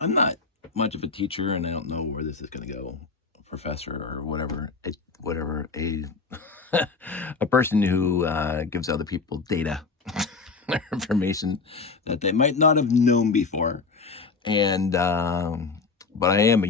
I'm not much of a teacher, and I don't know where this is going to go, professor or whatever, a a person who gives other people data or information that they might not have known before. And but I am a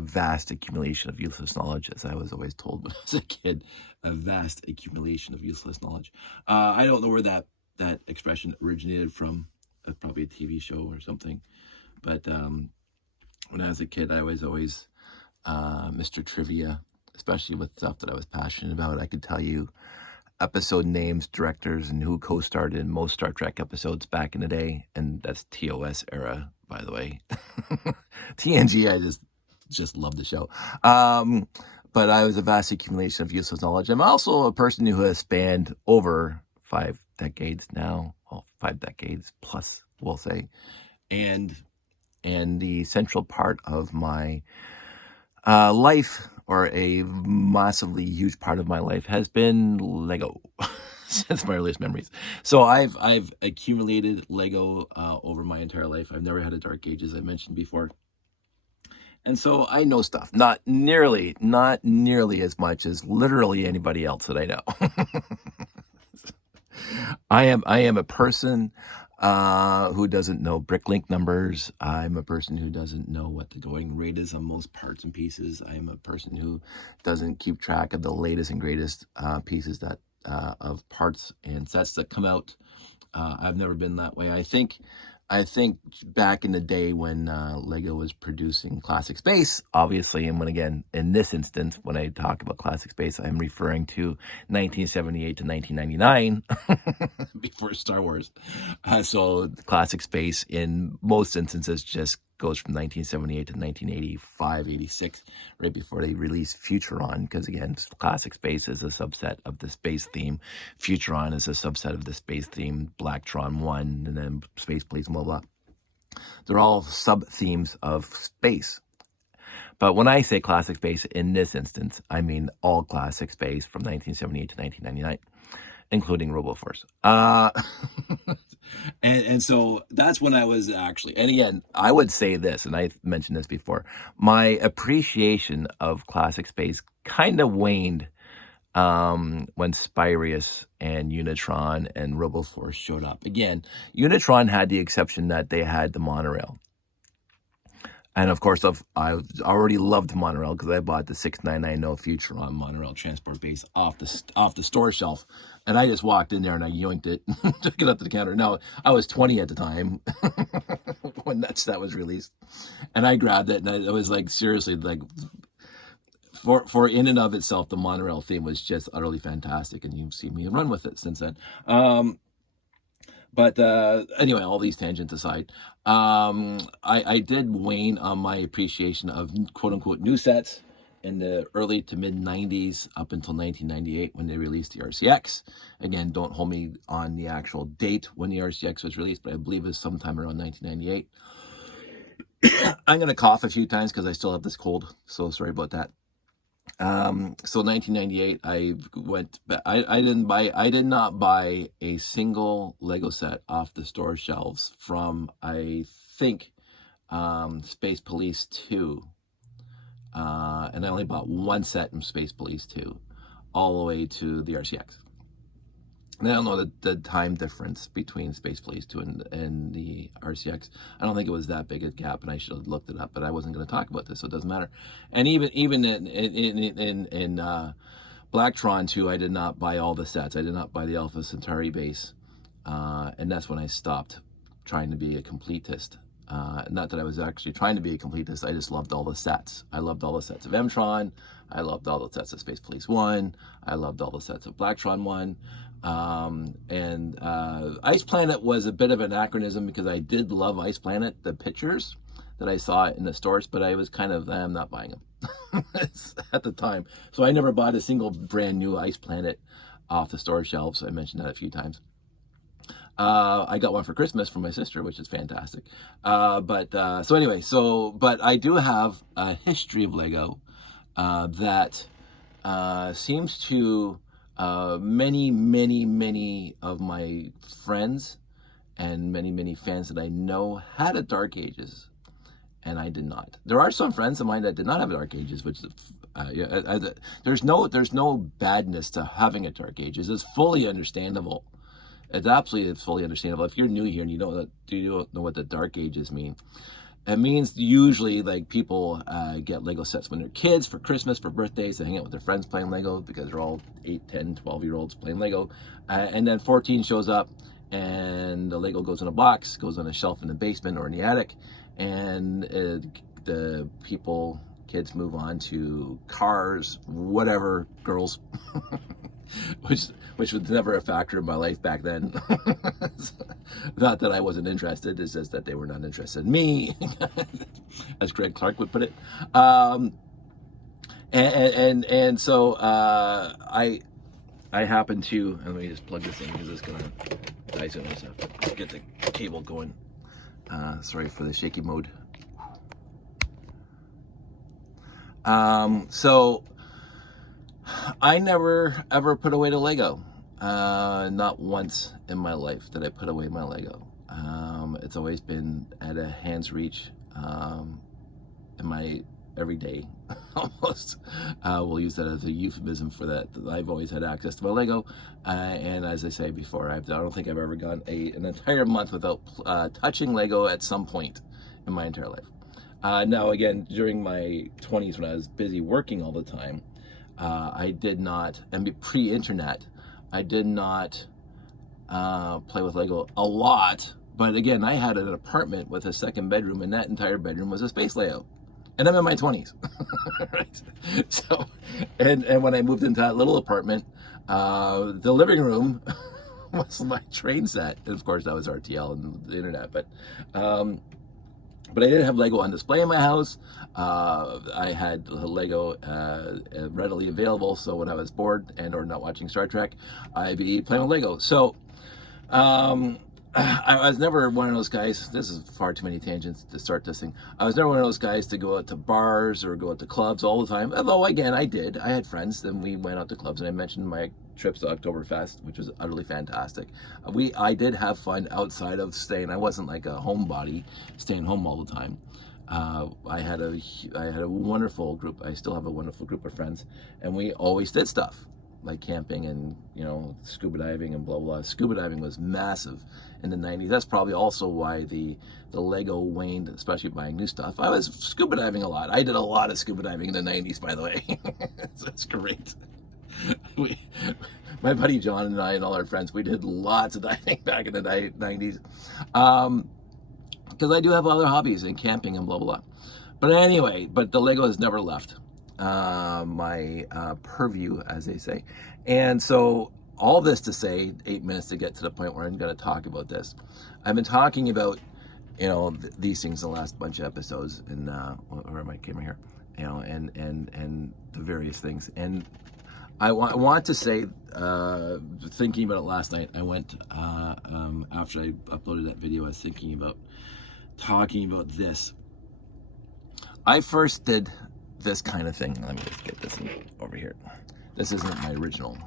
vast accumulation of useless knowledge, as I was always told when I was a kid, a vast accumulation of useless knowledge. I don't know where that expression originated from. Probably a TV show or something. But when I was a kid, I was always Mr. Trivia, especially with stuff that I was passionate about. I could tell you episode names, directors, and who co-starred in most Star Trek episodes back in the day, and that's TOS era, by the way. TNG, I just love the show. But I was a vast accumulation of useless knowledge. I'm also a person who has spanned over 5 decades now, well, 5 decades plus, we'll say, and the central part of my life, or a massively huge part of my life, has been Lego since my earliest memories. So I've accumulated Lego over my entire life. I've never had a dark age, as I mentioned before. And so I know stuff, not nearly as much as literally anybody else that I know. I am a person who doesn't know bricklink numbers. I'm a person who doesn't know what the going rate is on most parts and pieces. I am a person who doesn't keep track of the latest and greatest pieces that of parts and sets that come out. I've never been that way. I think back in the day when Lego was producing Classic Space, obviously, and when, again, in this instance, when I talk about Classic Space, I'm referring to 1978 to 1999, before Star Wars. So Classic Space, in most instances, just goes from 1978 to 1985, 86, right before they released Futuron, because, again, Classic Space is a subset of the space theme. Futuron is a subset of the space theme, Blacktron 1, and then Space Police, blah, blah. They're all sub-themes of space. But when I say Classic Space in this instance, I mean all Classic Space from 1978 to 1999, including RoboForce. And so that's when I was actually, and again, I would say this, and I mentioned this before, my appreciation of Classic Space kind of waned when Spirius and Unitron and RoboForce showed up. Again, Unitron had the exception that they had the monorail. And of course, I already loved monorail because I bought the 6990 Futuron monorail transport base off the store shelf, and I just walked in there and I yoinked it, took it up to the counter. Now I was 20 at the time when that set was released, and I grabbed it, and I was like, seriously, like, for in and of itself, the monorail theme was just utterly fantastic, and you've seen me run with it since then. But anyway, all these tangents aside, I did wane on my appreciation of quote-unquote new sets in the early to mid-90s up until 1998 when they released the RCX. Again, don't hold me on the actual date when the RCX was released, but I believe it was sometime around 1998. I'm going to cough a few times because I still have this cold, so sorry about that. So 1998, I did not buy a single Lego set off the store shelves from, I think, Space Police 2. And I only bought one set from Space Police 2, all the way to the RCX. And I don't know the time difference between Space Police 2 and the RCX. I don't think it was that big a gap, and I should have looked it up, but I wasn't going to talk about this, so it doesn't matter. And even in Blacktron 2, I did not buy all the sets. I did not buy the Alpha Centauri base, and that's when I stopped trying to be a completist. Not that I was actually trying to be a completist, I just loved all the sets. I loved all the sets of M-Tron, I loved all the sets of Space Police 1, I loved all the sets of Blacktron 1, and Ice Planet was a bit of an anachronism because I did love Ice Planet, the pictures that I saw in the stores, but I was kind of, I'm not buying them at the time. So I never bought a single brand new Ice Planet off the store shelves. I mentioned that a few times. I got one for Christmas from my sister, which is fantastic. So anyway, but I do have a history of Lego that seems to many of my friends and many, many fans that I know had a Dark Ages, and I did not. There are some friends of mine that did not have Dark Ages, which there's no badness to having a Dark Ages. It's fully understandable. It's fully understandable. If you're new here and you don't know what the Dark Ages mean, it means usually like people get Lego sets when they're kids for Christmas, for birthdays. They hang out with their friends playing Lego because they're all 8, 10, 12-year-olds playing Lego. And then 14 shows up and the Lego goes in a box, goes on a shelf in the basement or in the attic. And the kids move on to cars, whatever, girls, which was never a factor in my life back then. Not that I wasn't interested, it's just that they were not interested in me, as Greg Clark would put it. And so I happen to, and let me just plug this in because it's gonna die soon. I just have to get the cable going. Sorry for the shaky mode. So I never ever put away the Lego. Not once in my life did I put away my Lego. It's always been at a hand's reach in my everyday, almost. We'll use that as a euphemism for that. I've always had access to my Lego, and as I say before, I don't think I've ever gone an entire month without touching Lego at some point in my entire life. Now again, during my 20s when I was busy working all the time, I did not, and pre-internet, I did not play with Lego a lot. But again, I had an apartment with a second bedroom, and that entire bedroom was a space layout. And I'm in my 20s, right? So, and when I moved into that little apartment, the living room was my train set. And of course, that was RTL and the internet. But I didn't have Lego on display in my house. I had Lego readily available, so when I was bored and or not watching Star Trek, I'd be playing with Lego. So I was never one of those guys, this is far too many tangents to start this thing. I was never one of those guys to go out to bars or go out to clubs all the time. Although, again, I did. I had friends, and we went out to clubs, and I mentioned my trips to Oktoberfest, which was utterly fantastic. I did have fun outside of staying. I wasn't like a homebody, staying home all the time. I had a wonderful group. I still have a wonderful group of friends, and we always did stuff like camping and, you know, scuba diving and blah, blah. Scuba diving was massive in the 90s. That's probably also why the Lego waned, especially buying new stuff. I was scuba diving a lot. I did a lot of scuba diving in the 90s, by the way. That's great. My buddy John and I and all our friends, we did lots of diving back in the 90s. Because I do have other hobbies and camping and blah, blah, blah. But anyway, the Lego has never left my purview, as they say. And so all this to say, 8 minutes to get to the point where I'm going to talk about this. I've been talking about, you know, these things the last bunch of episodes, and where am I camera here? You know, and the various things. And I want to say, thinking about it last night, I went, after I uploaded that video, I was thinking about talking about this. I first did this kind of thing. Let me just get this over here. This isn't my original,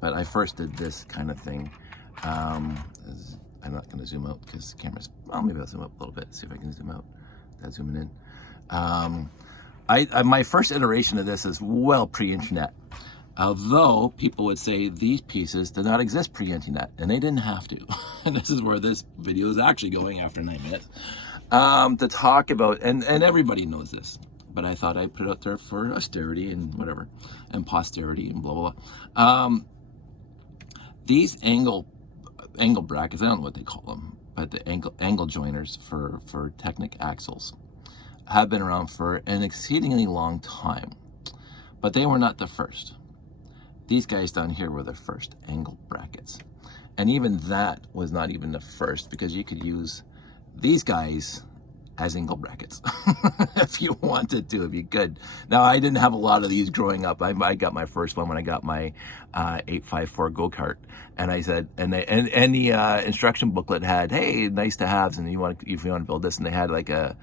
but I first did this kind of thing. I'm not going to zoom out because the camera's, well, maybe I'll zoom up a little bit, see if I can zoom out. That's zooming in. My first iteration of this is well pre-internet. Although people would say these pieces did not exist pre-internet, and they didn't have to. And this is where this video is actually going after 9 minutes. To talk about, and everybody knows this, but I thought I'd put it out there for austerity and whatever, and posterity and blah, blah, blah. These angle brackets, I don't know what they call them, but the angle joiners for Technic axles have been around for an exceedingly long time, but they were not the first. These guys down here were the first angle brackets. And even that was not even the first, because you could use these guys as angle brackets if you wanted to, if you could. Now, I didn't have a lot of these growing up. I got my first one when I got my 854 go-kart, and I said, and the instruction booklet had, hey, nice to haves, and if you want to build this, and they had like an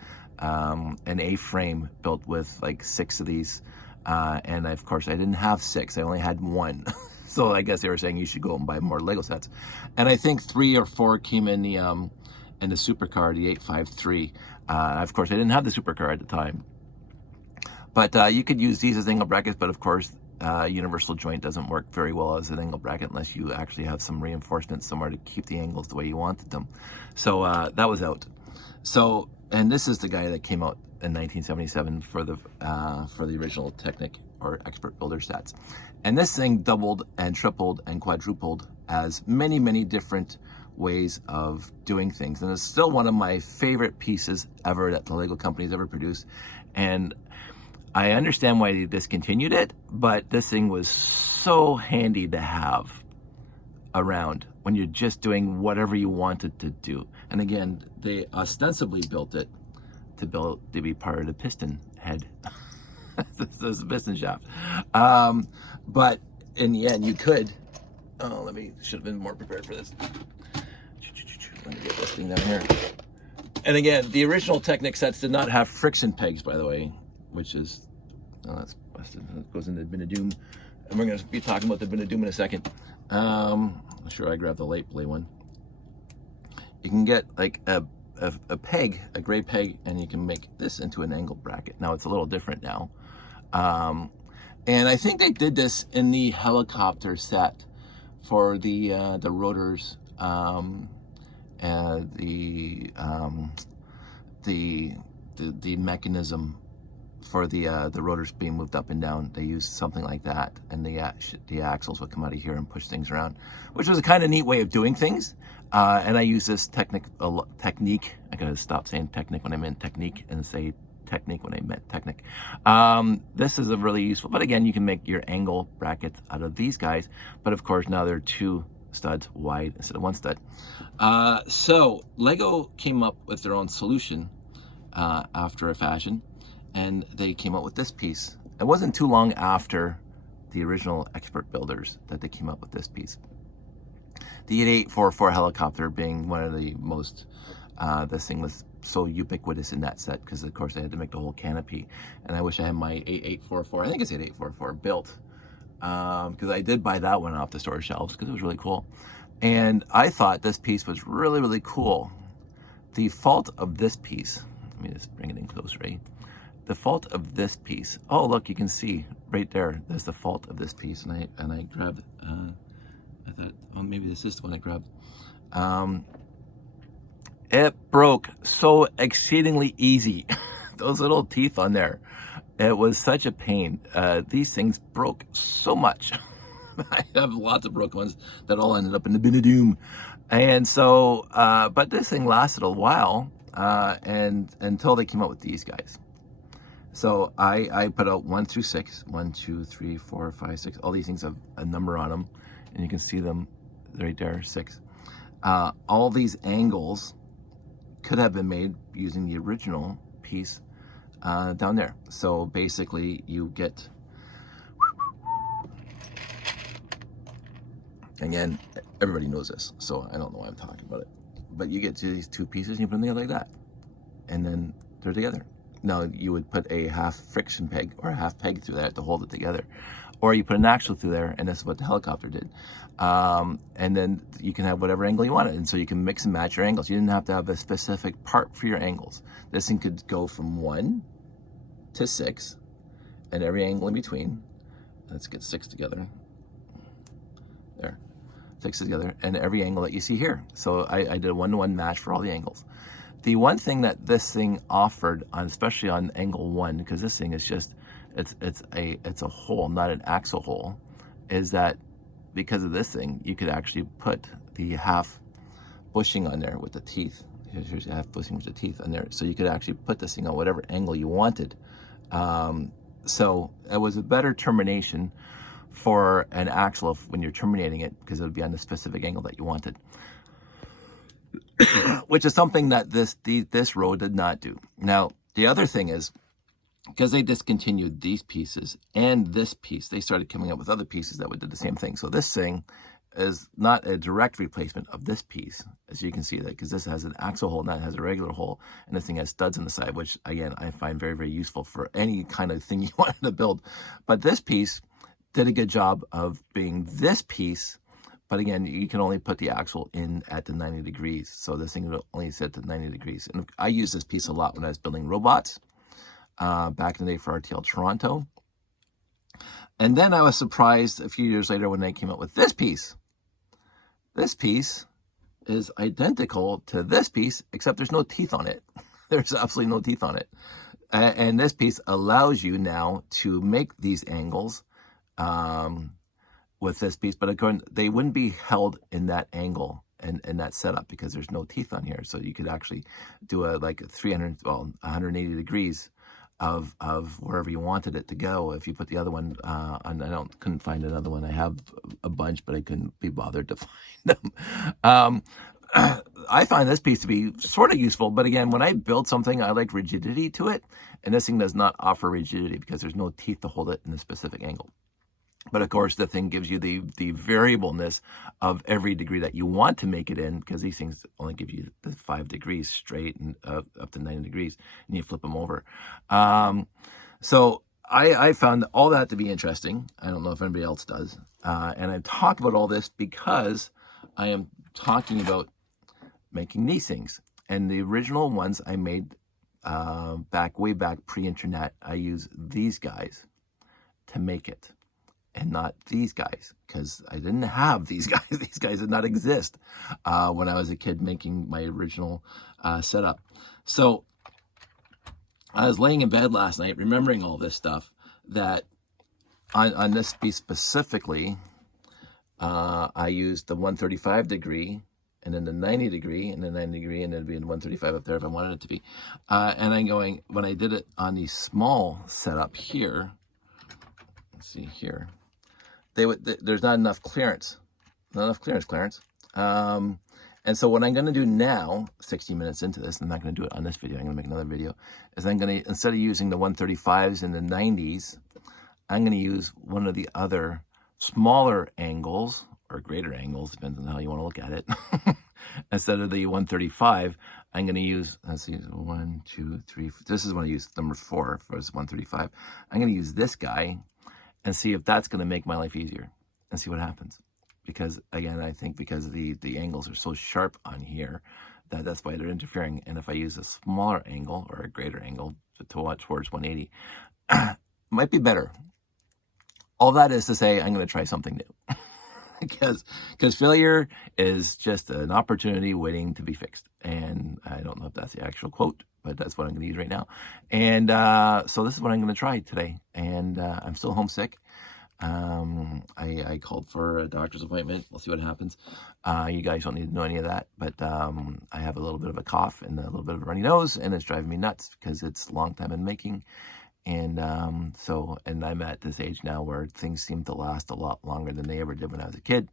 A-frame built with like 6 of these. And of course, I didn't have 6. I only had 1. So I guess they were saying you should go and buy more Lego sets. And I think 3 or 4 came in the supercar, the 853. Of course, I didn't have the supercar at the time. But you could use these as angle brackets, but of course, universal joint doesn't work very well as an angle bracket unless you actually have some reinforcement somewhere to keep the angles the way you wanted them. So that was out. So, and this is the guy that came out in 1977 for the original Technic or Expert Builder sets. And this thing doubled and tripled and quadrupled as many, many different ways of doing things. And it's still one of my favorite pieces ever that the Lego company's ever produced. And I understand why they discontinued it, but this thing was so handy to have around when you're just doing whatever you wanted to do. And again, they ostensibly built it to be part of the piston head. This is the piston shaft. But in the end, you could. Oh, should have been more prepared for this. Let me get this thing down here. And again, the original Technic sets did not have friction pegs, by the way, which is, that's busted. That goes into the bin of doom. And we're going to be talking about the bin of doom in a second. I'm sure I grabbed the light play one. You can get like a peg, a gray peg, and you can make this into an angle bracket. Now it's a little different now. And I think they did this in the helicopter set for the rotors, and the mechanism for the rotors being moved up and down. They used something like that, and the axles would come out of here and push things around, which was a kind of neat way of doing things. And I use this technique. I gotta stop saying technique when I meant technique and say technique when I meant technique. This is a really useful, but again, you can make your angle brackets out of these guys, but of course now they're 2 studs wide instead of 1 stud. So Lego came up with their own solution after a fashion, and they came up with this piece. It wasn't too long after the original Expert Builders that they came up with this piece. The 8844 helicopter being one of the most, this thing was so ubiquitous in that set because of course I had to make the whole canopy, and I wish I had my 8844, I think it's 8844 built, because I did buy that one off the store shelves because it was really cool. And I thought this piece was really, really cool. The fault of this piece, let me just bring it in closer, right? The fault of this piece, oh look, you can see right there, that's the fault of this piece. And I grabbed, I thought, oh, maybe this is the one I grabbed. It broke so exceedingly easy. Those little teeth on there, it was such a pain. These things broke so much. I have lots of broken ones that all ended up in the bin of doom. And so, but this thing lasted a while, and until they came out with these guys. So I put out 1 through 6, 1, 2, 3, 4, 5, 6. All these things have a number on them, and you can see them right there, 6. All these angles could have been made using the original piece down there. So basically you get, again, everybody knows this, so I don't know why I'm talking about it, but you get to these 2 pieces and you put them together like that, and then they're together. Now you would put a half friction peg or a half peg through there to hold it together, or you put an axle through there, and this is what the helicopter did. And then you can have whatever angle you wanted, and so you can mix and match your angles. You didn't have to have a specific part for your angles. This thing could go from 1 to 6, and every angle in between. Let's get 6 together. There, 6 together, and every angle that you see here. So I did a 1-to-1 match for all the angles. The one thing that this thing offered, especially on angle 1, because this thing is just, it's a hole, not an axle hole, is that because of this thing, you could actually put the half bushing on there with the teeth. Here's your half bushing with the teeth on there. So you could actually put this thing on whatever angle you wanted. So it was a better termination for an axle when you're terminating it, because it would be on the specific angle that you wanted. Which is something that this row did not do. Now, the other thing is, because they discontinued these pieces and this piece, they started coming up with other pieces that would do the same thing. So this thing is not a direct replacement of this piece, as you can see that, because this has an axle hole and that has a regular hole, and this thing has studs on the side, which again I find very, very useful for any kind of thing you wanted to build. But this piece did a good job of being this piece. But again, you can only put the axle in at the 90 degrees. So this thing will only sit at 90 degrees. And I used this piece a lot when I was building robots back in the day for RTL Toronto. And then I was surprised a few years later when they came up with this piece. This piece is identical to this piece, except there's no teeth on it. There's absolutely no teeth on it. And this piece allows you now to make these angles with this piece, but again, they wouldn't be held in that angle and that setup because there's no teeth on here. So you could actually do a 180 degrees of wherever you wanted it to go. If you put the other one on, couldn't find another one. I have a bunch, but I couldn't be bothered to find them. I find this piece to be sort of useful, but again, when I build something, I like rigidity to it, and this thing does not offer rigidity because there's no teeth to hold it in a specific angle. But of course, the thing gives you the variableness of every degree that you want to make it in, because these things only give you the 5 degrees straight and up to 90 degrees, and you flip them over. So I found all that to be interesting. I don't know if anybody else does. And I talk about all this because I am talking about making these things. And the original ones I made way back pre-internet, I use these guys to make it. And not these guys, because I didn't have these guys. These guys did not exist when I was a kid making my original setup. So I was laying in bed last night, remembering all this stuff, that on this piece specifically, I used the 135 degree, and then the 90 degree, and the 90 degree, and then it'd be in 135 up there if I wanted it to be. And I'm going, when I did it on the small setup here, let's see here, there's not enough clearance. Not enough clearance. And so what I'm going to do now, 60 minutes into this, I'm not going to do it on this video, I'm going to make another video, is I'm going to, instead of using the 135s and the 90s, I'm going to use one of the other smaller angles, or greater angles, depends on how you want to look at it. Instead of the 135, I'm going to use, let's see, 1, 2, 3, this is when I use number 4 for this 135. I'm going to use this guy and see if that's going to make my life easier and see what happens. Because again, I think because the angles are so sharp on here, that's why they're interfering. And if I use a smaller angle or a greater angle towards 180, might be better. All that is to say, I'm going to try something new. because failure is just an opportunity waiting to be fixed. And I don't know if that's the actual quote, but that's what I'm going to use right now. And so this is what I'm going to try today. And I'm still homesick. I called for a doctor's appointment. We'll see what happens. You guys don't need to know any of that, but I have a little bit of a cough and a little bit of a runny nose, and it's driving me nuts because it's a long time in making. And and I'm at this age now where things seem to last a lot longer than they ever did when I was a kid.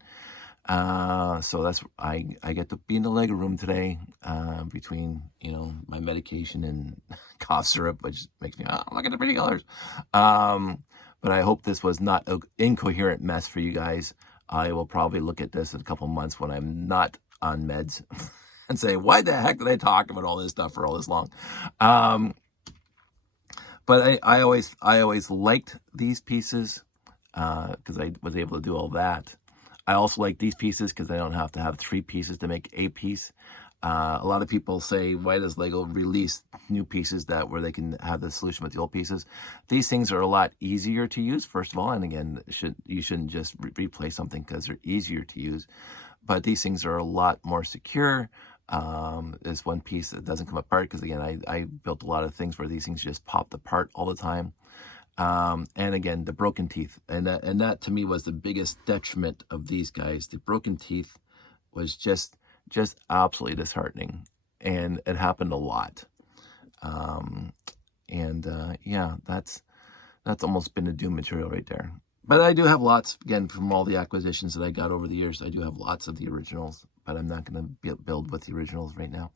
So that's, I get to be in the leg room today, between, my medication and cough syrup, which makes me, look at the pretty colors. But I hope this was not an incoherent mess for you guys. I will probably look at this in a couple months when I'm not on meds and say, why the heck did I talk about all this stuff for all this long? But I always liked these pieces, because I was able to do all that. I also like these pieces because I don't have to have 3 pieces to make a piece. A lot of people say, why does Lego release new pieces where they can have the solution with the old pieces? These things are a lot easier to use, first of all. And again, you shouldn't just replace something because they're easier to use. But these things are a lot more secure. There's one piece that doesn't come apart because, again, I built a lot of things where these things just popped apart all the time. And again, the broken teeth. And that to me was the biggest detriment of these guys. The broken teeth was just absolutely disheartening, and it happened a lot. Yeah, that's almost been a doom material right there. But I do have lots, again, from all the acquisitions that I got over the years. I do have lots of the originals, but I'm not going to build with the originals right now.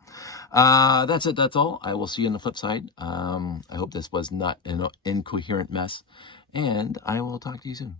That's it. That's all. I will see you on the flip side. I hope this was not an incoherent mess, and I will talk to you soon.